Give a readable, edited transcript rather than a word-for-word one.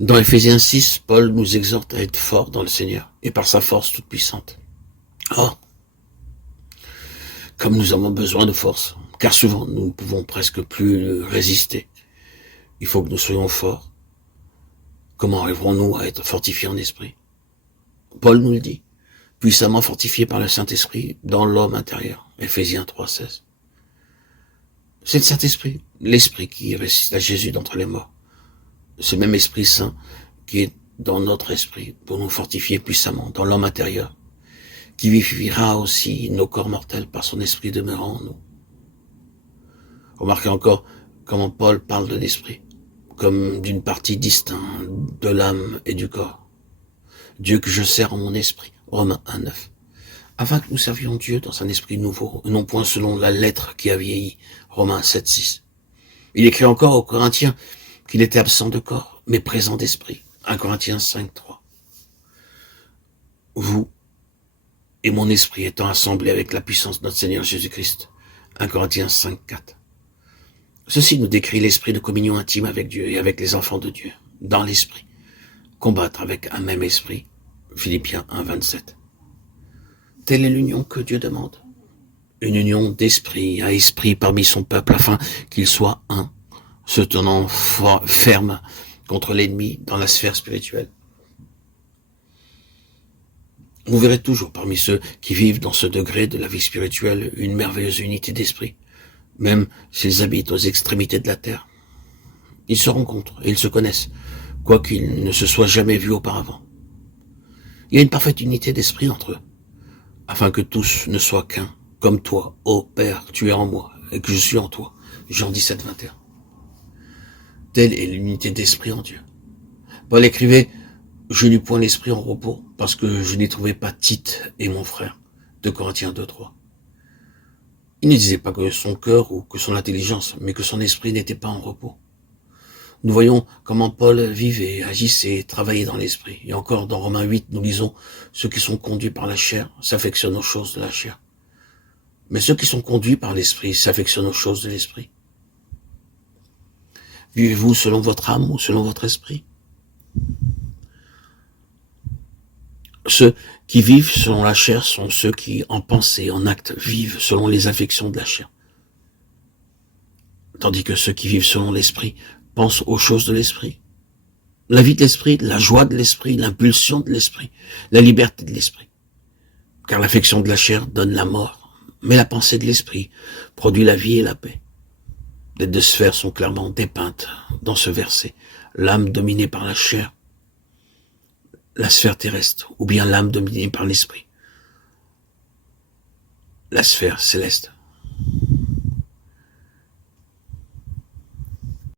Dans Éphésiens 6, Paul nous exhorte à être forts dans le Seigneur et par sa force toute puissante. Or, comme nous avons besoin de force, car souvent nous ne pouvons presque plus résister, il faut que nous soyons forts. Comment arriverons-nous à être fortifiés en esprit? Paul nous le dit, puissamment fortifiés par le Saint-Esprit dans l'homme intérieur. Éphésiens 3, 16. C'est le Saint-Esprit, l'Esprit qui ressuscite à Jésus d'entre les morts. Ce même Esprit Saint qui est dans notre esprit pour nous fortifier puissamment dans l'homme intérieur, qui vivifiera aussi nos corps mortels par son esprit demeurant en nous. Remarquez encore comment Paul parle de l'esprit, comme d'une partie distincte de l'âme et du corps. Dieu que je sers en mon esprit, Romains 1, 9. Afin que nous servions Dieu dans un esprit nouveau, et non point selon la lettre qui a vieilli, Romains 7, 6. Il écrit encore aux Corinthiens qu'il était absent de corps, mais présent d'esprit, 1 Corinthiens 5, 3. Vous et mon esprit étant assemblés avec la puissance de notre Seigneur Jésus-Christ, 1 Corinthiens 5, 4. Ceci nous décrit l'esprit de communion intime avec Dieu et avec les enfants de Dieu, dans l'esprit, combattre avec un même esprit, Philippiens 1, 27. Telle est l'union que Dieu demande, une union d'esprit à esprit parmi son peuple, afin qu'il soit un, se tenant ferme contre l'ennemi dans la sphère spirituelle. Vous verrez toujours parmi ceux qui vivent dans ce degré de la vie spirituelle une merveilleuse unité d'esprit, même s'ils habitent aux extrémités de la terre. Ils se rencontrent et ils se connaissent, quoiqu'ils ne se soient jamais vus auparavant. Il y a une parfaite unité d'esprit entre eux, afin que tous ne soient qu'un, comme toi, ô Père, tu es en moi, et que je suis en toi. Jean 17, 21. Telle est l'unité d'esprit en Dieu. Paul écrivait, je n'eus point l'esprit en repos, parce que je n'y trouvais pas Tite et mon frère. 2 Corinthiens 2, 3. Il ne disait pas que son cœur ou que son intelligence, mais que son esprit n'était pas en repos. Nous voyons comment Paul vivait, agissait, travaillait dans l'esprit. Et encore dans Romains 8, nous lisons, ceux qui sont conduits par la chair s'affectionnent aux choses de la chair. Mais ceux qui sont conduits par l'esprit s'affectionnent aux choses de l'esprit. Vivez-vous selon votre âme ou selon votre esprit? Ceux qui vivent selon la chair sont ceux qui, en pensée, en acte, vivent selon les affections de la chair. Tandis que ceux qui vivent selon l'esprit pensent aux choses de l'esprit. La vie de l'esprit, la joie de l'esprit, l'impulsion de l'esprit, la liberté de l'esprit. Car l'affection de la chair donne la mort, mais la pensée de l'esprit produit la vie et la paix. Les deux sphères sont clairement dépeintes dans ce verset. L'âme dominée par la chair, la sphère terrestre, ou bien l'âme dominée par l'esprit, la sphère céleste.